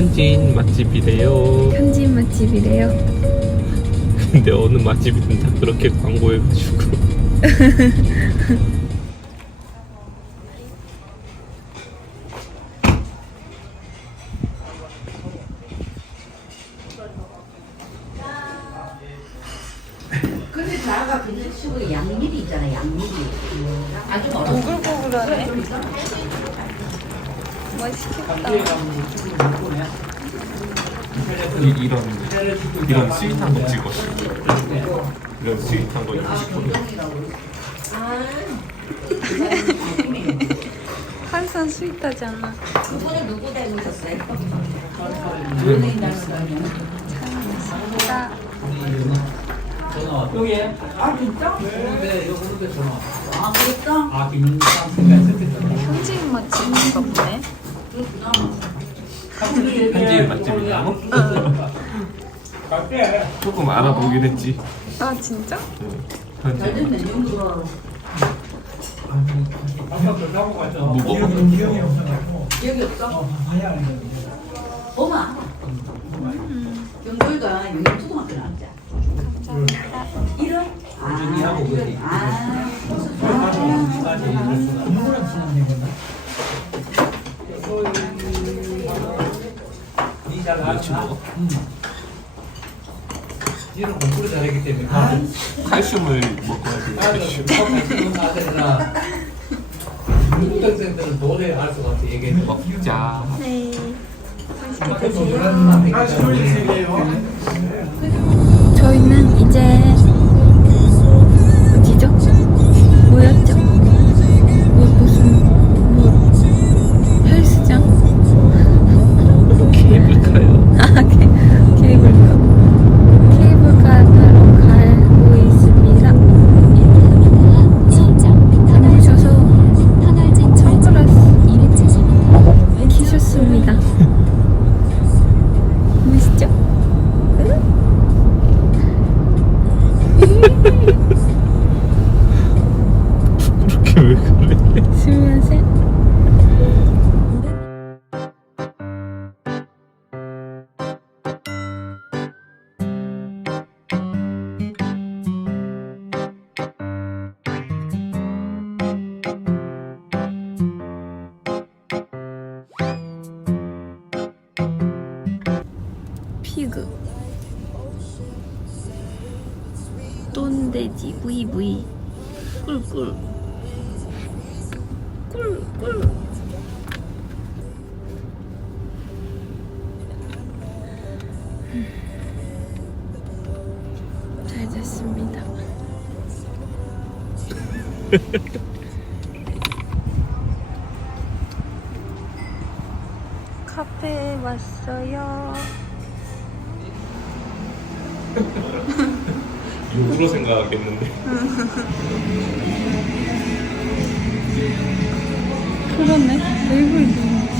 현지인 맛집이래요. 현지 맛집이래요. 근데 어느 맛집이든 다 그렇게 광고해가지고. 근데 양미리 있잖아 양미리 아주 어려 오글오글하네. 맛있겠다. 이, 이런 이런 스윗한 거 찍었어. 이런 스윗한 거 입고 싶거든. 항상 스윗하지 않아. 그분은 누구 닮으셨어요 나 여기 아 진짜? 네, 요 그룹에 전화. 아 그랬어? 아, 김상수가 있었겠다. 현지인 맛집인가 보네. 현지인 맛집이냐고? 조금 알아보긴 했지. 아 진짜? 그 갔죠. 무거워. 기억이 없어? 어. 엄마 경돌가 영양 초등학교 나왔지? 감사합니다. 이런? 아 그러지. 아 알아. 뭐. 니는 공부를 잘했기 때문에. 칼슘을 먹어야 돼. 칼슘. 아들이나 중등생들은 도저히 알 수가 없어 얘기해. 먹자. 네. 아, 저희는 이제 똠돼지 부이부이. 꿀꿀. 꿀꿀. 잘 됐습니다. 카페에 왔어요 욕으로 생각하겠는데. 그러네 웨이블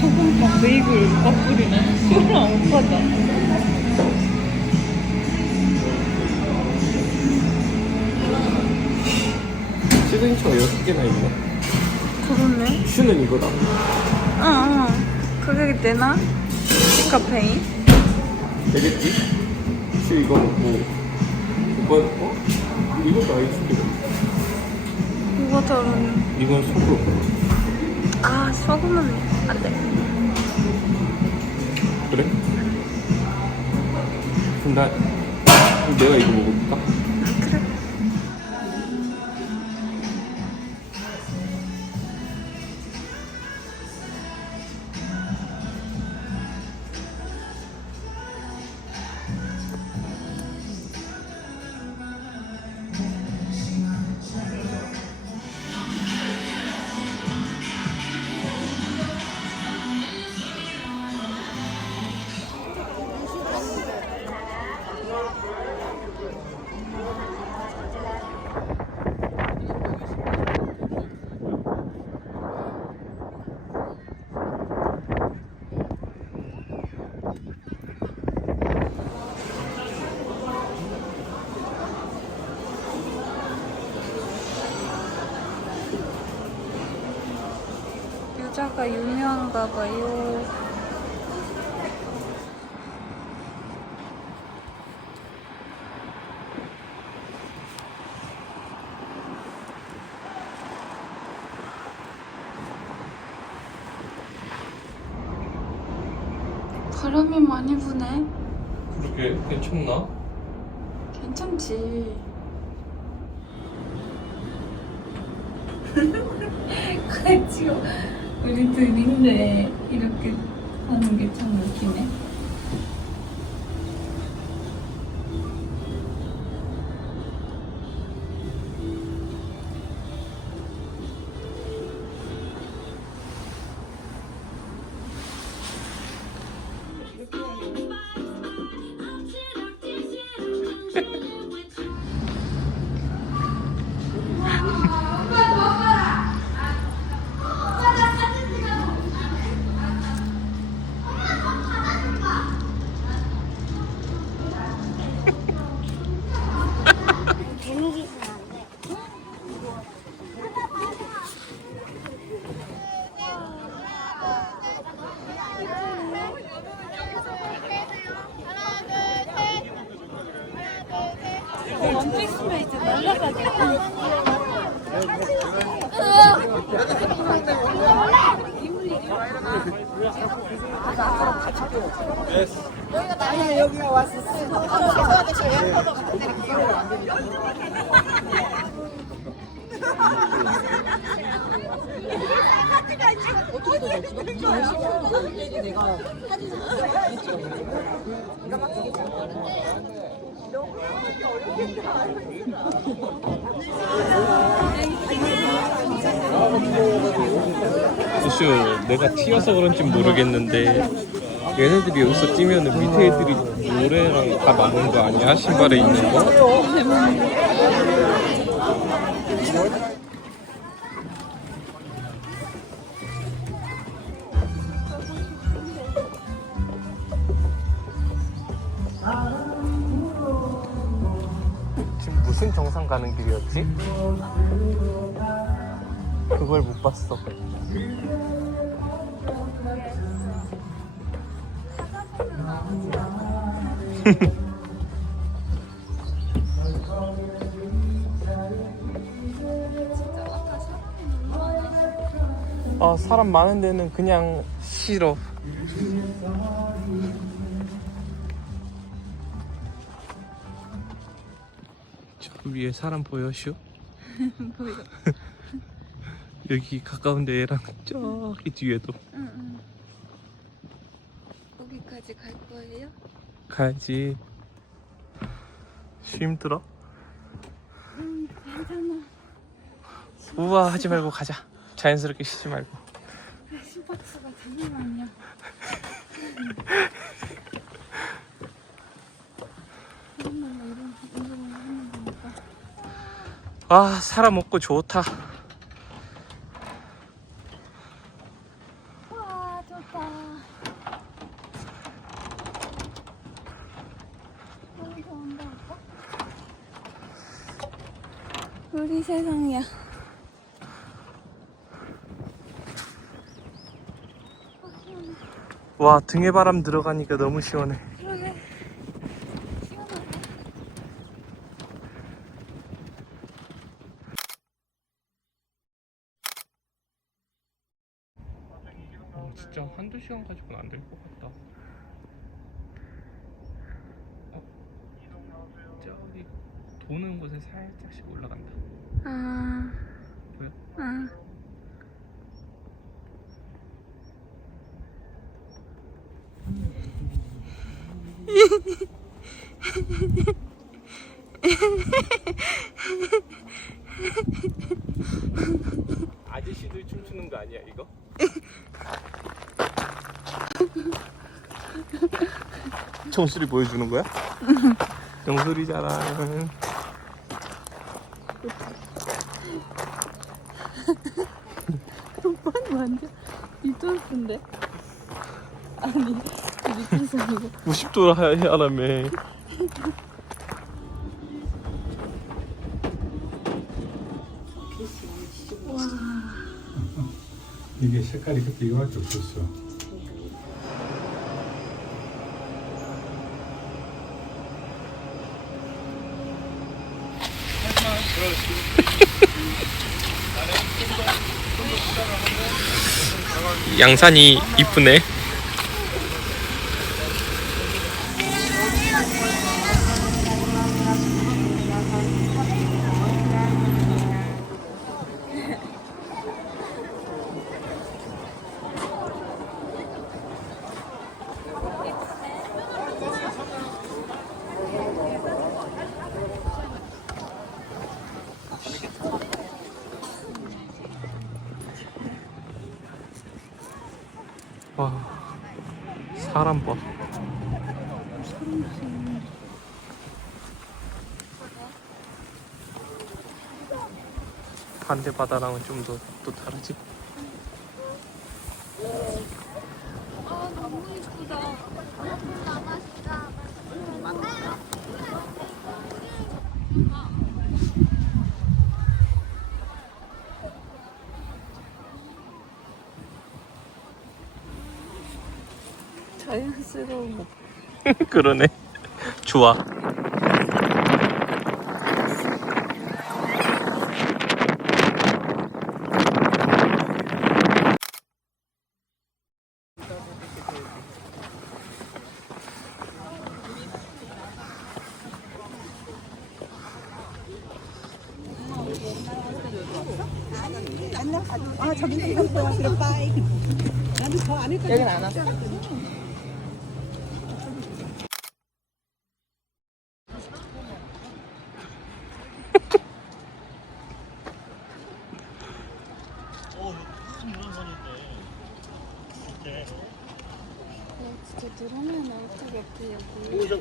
소금빵 웨이블 맛뿌리네 소랑 오빠다 시그니처가 6개나 있네. 그러네 슈는 이거다. 어어 가격이 되나? 디카페인? 되겠지? 슈 이거 뭐 이번 어? 이것도 아이스크림. 이거 다른 이건 소금. 아 소금은 안돼 그래? 그럼 나 그럼 내가 이거 먹어볼까? 여기가 유명한가 봐요. 바람이 많이 부네. 그렇게 괜찮나? 괜찮지. 같이요. 우리 둘인데 이렇게 하는 게 참 웃기네. 이슈 내가 튀어서 그런지 모르겠는데 얘네들이 여기서 뛰면 밑에 애들이 노래랑 다 맞는 거 아니야? 신발에 있는 거? 지금 무슨 정상 가는 길이었지? 그걸 못 봤어. 아 사람 많은 데는 그냥 싫어. 저 위에 사람 보여쇼? 보여. 여기 가까운데 얘랑 저기 뒤에도 응, 응. 거기까지 갈 거예요? 가야지. 쉬 힘들어? 응, 괜찮아. 우와 하지 말고 가자. 자연스럽게 쉬지 말고. 심박수가 하는 거니까. 아 없고 좋다. 와, 좋다. 여기서 온다, 오빠? 우리 세상이야. 와 등에 바람 들어가니까 너무 시원해. 그러게. 시원하네. 어, 진짜 한두 시간 가지고는 안 될 것 같다. 어, 저기 도는 곳에 살짝씩 올라간다. 아, 보여? 아. 아저씨들 춤추는 거 아니야 이거? 정수리 보여주는 거야? 정수리잖아. 오빠는 완전 미쳤는데. 아니, 미쳤어, 이거. 90도로 하라며. 이게 색깔이 그때 이거밖에 없었어. 양산이 이쁘네. 사람 봐. 반대 바다랑은 좀 더 또 다르지. 아 너무 이쁘다. 자연스러운 거. 그러네. 좋아. 진짜 들어오면 어떻게 여기. 저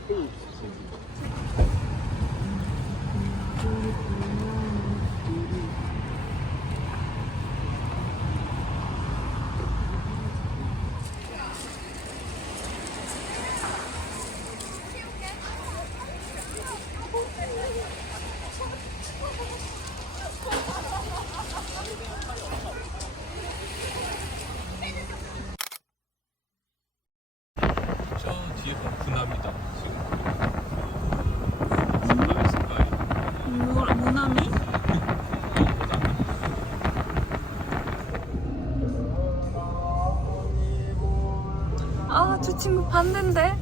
저 친구 반대인데?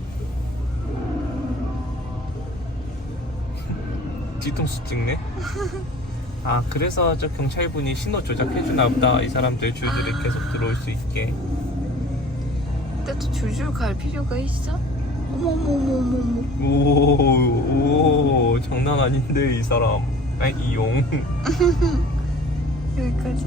뒤통수 찍네. 아 그래서 저 경찰분이 신호 조작해주나 보다. 이 사람들 줄줄이 계속 들어올 수 있게. 근데 또 줄줄 갈 필요가 있어? 어머머머머머. 오, 오 장난 아닌데 이 사람. 아니 이용. 여기까지.